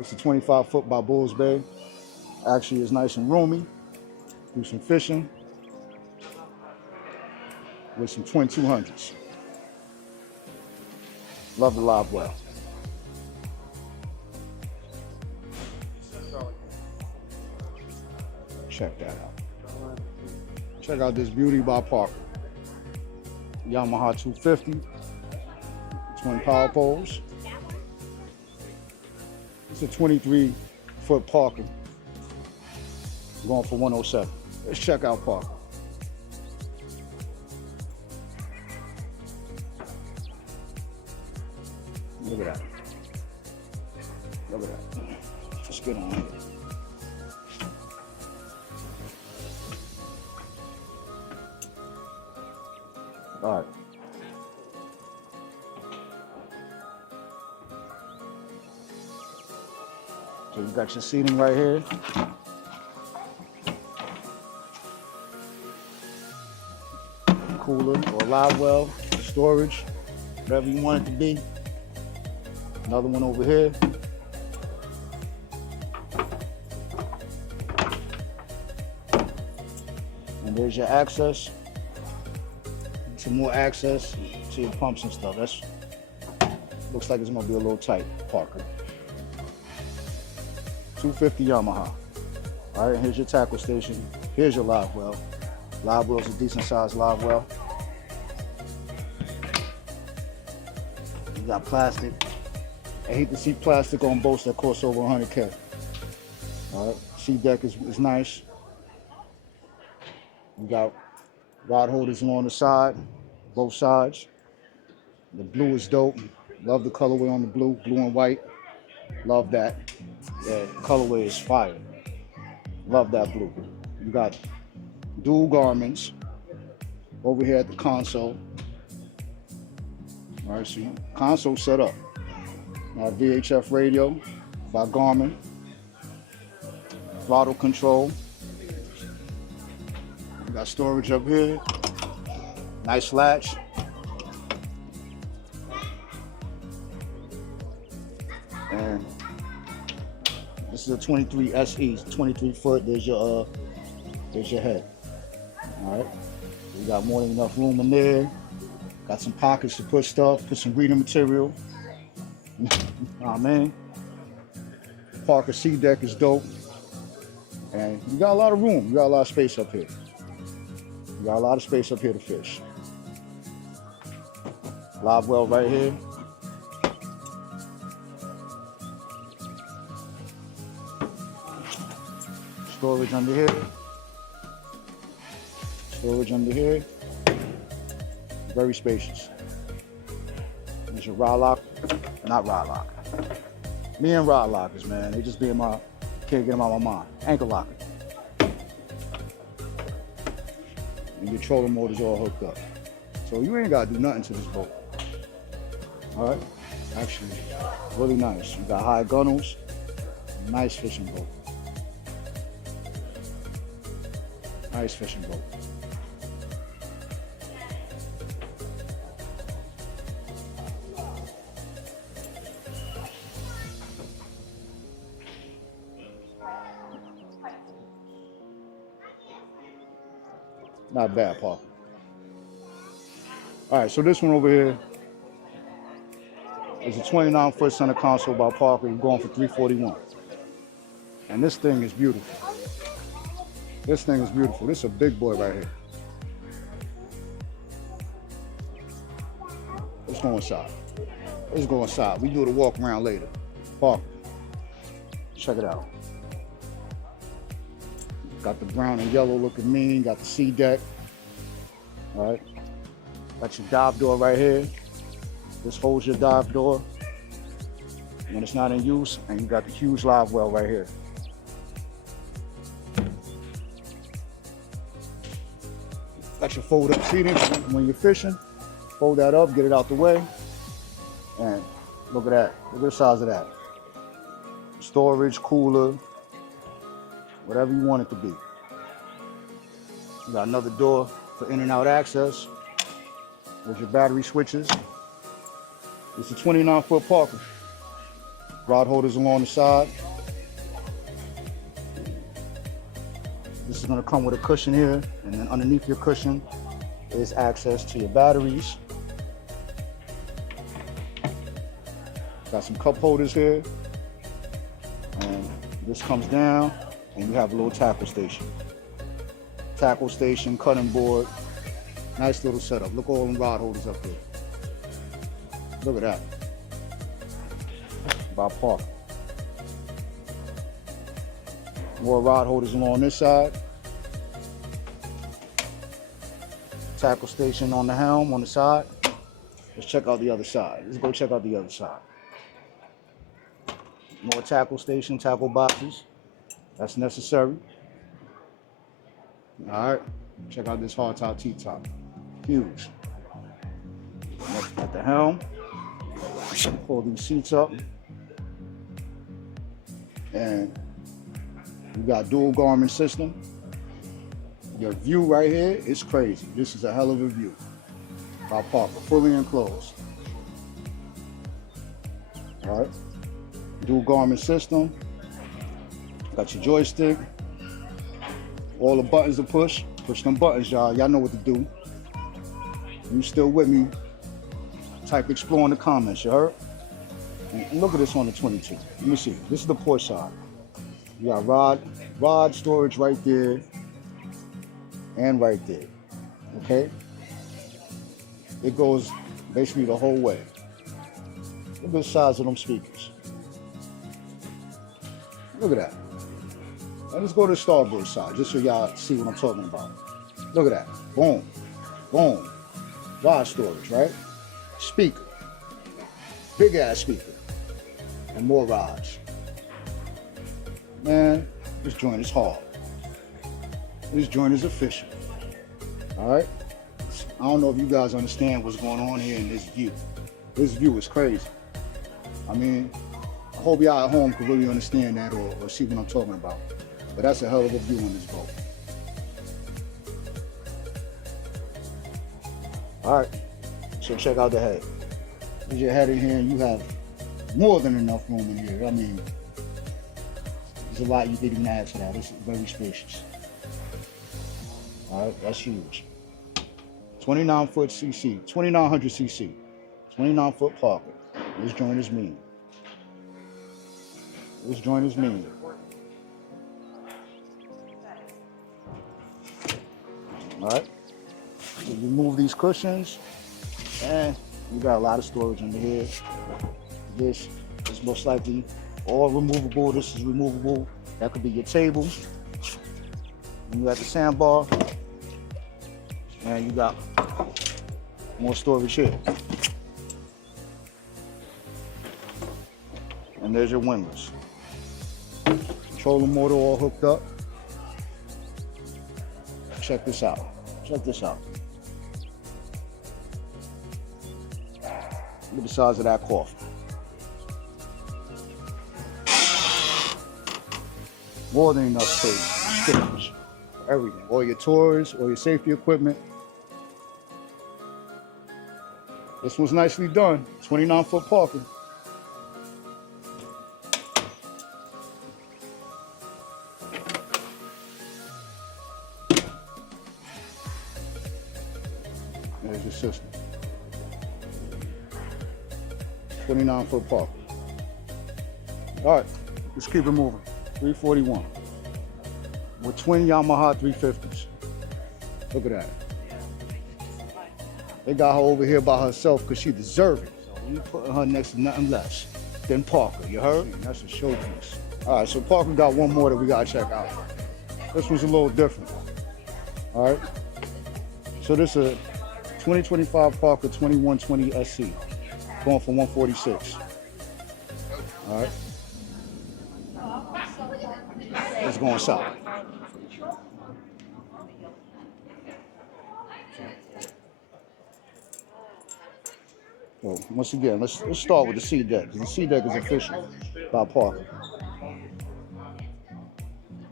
It's a 25 foot by Bulls Bay. Actually, it's nice and roomy. Do some fishing with some twin 200s. Love the live well. Check that out. Check out this beauty by Parker. Yamaha 250, twin power poles. It's a 23 foot Parker. Going for 107. Let's check out Parker. Look at that. Look at that. Let's get on here. All right. So you got your seating right here. Cooler or live well, storage, whatever you want it to be. Another one over here. And there's your access. Some more access to your pumps and stuff. That's looks like it's gonna be a little tight, Parker. 250 Yamaha. All right, here's your tackle station. Here's your live well. Live well's a decent sized live well. You got plastic. I hate to see plastic on boats that cost over 100K. All right, seat deck is nice. You got rod holders along the side, both sides. The blue is dope. Love the colorway on the blue and white. Love that. Yeah, colorway is fire. Love that blue. You got dual garments over here at the console. All right, so console set up. Now VHF radio by Garmin. Throttle control. You got storage up here. Nice latch. And this is a 23 SE, 23 foot. There's your head. All right. We got more than enough room in there. Got some pockets to put stuff, put some reading material. Oh man. Parker sea deck is dope. And you got a lot of room. You got a lot of space up here. You got a lot of space up here to fish. Live well right here. Storage under here. Storage under here. Very spacious. There's your rod lock. Not rod lock. Me and rod lockers, man. They just be in my, can't get them out of my mind. Ankle locker. And your trolling motor's all hooked up. So you ain't gotta do nothing to this boat. All right? Actually, really nice. You got high gunnels. Nice fishing boat. Nice fishing boat. Not bad, Paul. All right, so this one over here is a 29-foot center console by Parker. You're going for $341. And this thing is beautiful. This thing is beautiful. This is a big boy right here. Let's go inside. Let's go inside. We do the walk around later. Parker, check it out. Got the brown and yellow looking mean. Got the sea deck. All right. Got your dive door right here. This holds your dive door when it's not in use. And you got the huge live well right here. Got your fold up seating when you're fishing. Fold that up, get it out the way. And look at that. Look at the size of that. Storage, cooler, whatever you want it to be. You got another door for in and out access. There's your battery switches. It's a 29-foot Parker. Rod holders along the side. This is gonna come with a cushion here, and then underneath your cushion is access to your batteries. Got some cup holders here. And this comes down, and you have a little tackle station. Tackle station, cutting board. Nice little setup. Look at all them rod holders up there. Look at that. By Parker. More rod holders along this side. Tackle station on the helm on the side. Let's check out the other side. Let's go check out the other side. More tackle station, tackle boxes. That's necessary. All right, check out this hardtop T-top. Huge. Next at the helm. Pull these seats up. And you got dual Garmin system. Your view right here is crazy. This is a hell of a view. By Parker, fully enclosed. All right. Dual Garmin system. Got your joystick. All the buttons to push. Push them buttons, y'all. Y'all know what to do. You still with me? Type Xplore in the comments, you heard? And look at this on the 22. Let me see. This is the port side. You got rod storage right there and right there. Okay? It goes basically the whole way. Look at the size of them speakers. Look at that. Now let's go to the starboard side just so y'all see what I'm talking about. Look at that. Boom. Boom. Rod storage, right? Speaker. Big ass speaker. And more rods. Man, this joint is hard. This joint is official. Alright? I don't know if you guys understand what's going on here in this view. This view is crazy. I mean, I hope y'all at home can really understand that or see what I'm talking about. But that's a hell of a view on this boat. Alright, so check out the head. There's your head in here and you have more than enough room in here. I mean, there's a lot you didn't even add to that. It's very spacious. Alright, that's huge. 29-foot cc, 2900 cc, 29-foot Parker. This joint is mean. This joint is mean. Alright, so you remove these cushions and you got a lot of storage under here. This is most likely all removable. This is removable. That could be your table. And you got the sandbar. And you got more storage here. And there's your windlass. Controller motor all hooked up. Check this out. Check this out. Look at the size of that coffin. More than enough space, storage, everything. All your toys, all your safety equipment. This one's nicely done. 29-foot Parker. There's your system. 29-foot Parker. All right, let's keep it moving. 341 with twin Yamaha 350s. Look at that. They got her over here by herself because she deserves it. So you putting her next to nothing less than Parker. You heard? That's a showpiece. All right, so Parker got one more that we gotta check out. This one's a little different. All right. So this is a 2025 Parker 2120 SC, going for 146. All right. It's going south. So once again, let's start with the C deck, because the C deck is official by Parker.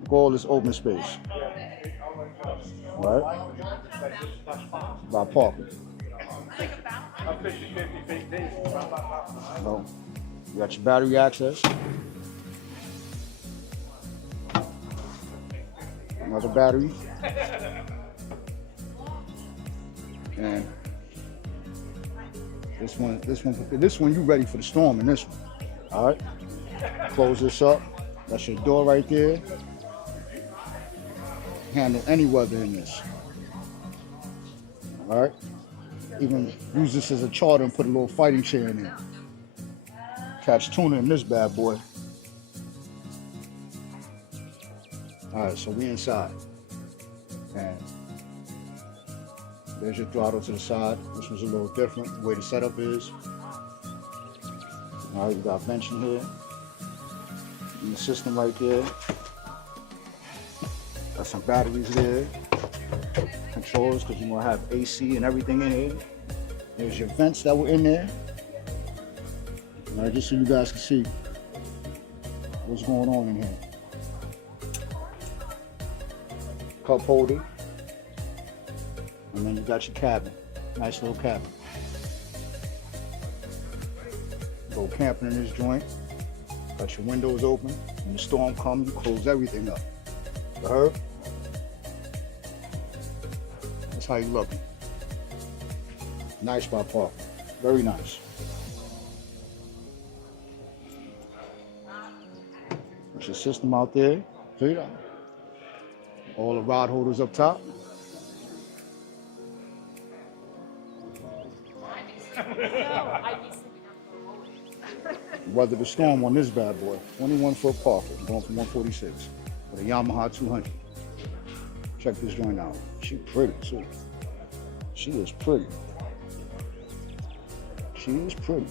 All this open space. All right? By Parker. So, you got your battery access. Another battery. And this one you ready for the storm in this one. All right. Close this up. That's your door right there. Handle any weather in this. All right. Even use this as a charter and put a little fighting chair in there. Catch tuna in this bad boy. All right, so we inside. And there's your throttle to the side. This one's a little different, the way the setup is. All right, you got vents in here. And the system right there. Got some batteries there. Controls, because you're gonna have AC and everything in here. There's your vents that were in there. All right, just so you guys can see what's going on in here. Cup holder. And then you got your cabin. Nice little cabin. Go camping in this joint. Got your windows open. When the storm comes, you close everything up. You heard? That's how you looking. Nice by Parker. Very nice. It's your system out there. Figure it out. All the rod holders up top. Weather the storm on this bad boy. 21-foot Parker, going for 146 with a Yamaha 200. Check this joint out. She pretty too. She is pretty. She is pretty.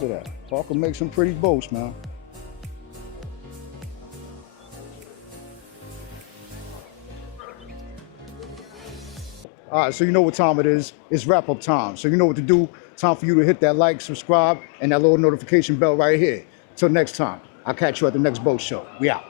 Look at that. Parker makes some pretty boats, man. All right, so you know what time it is. It's wrap-up time. So you know what to do. Time for you to hit that like, subscribe, and that little notification bell right here. Till next time, I'll catch you at the next boat show. We out.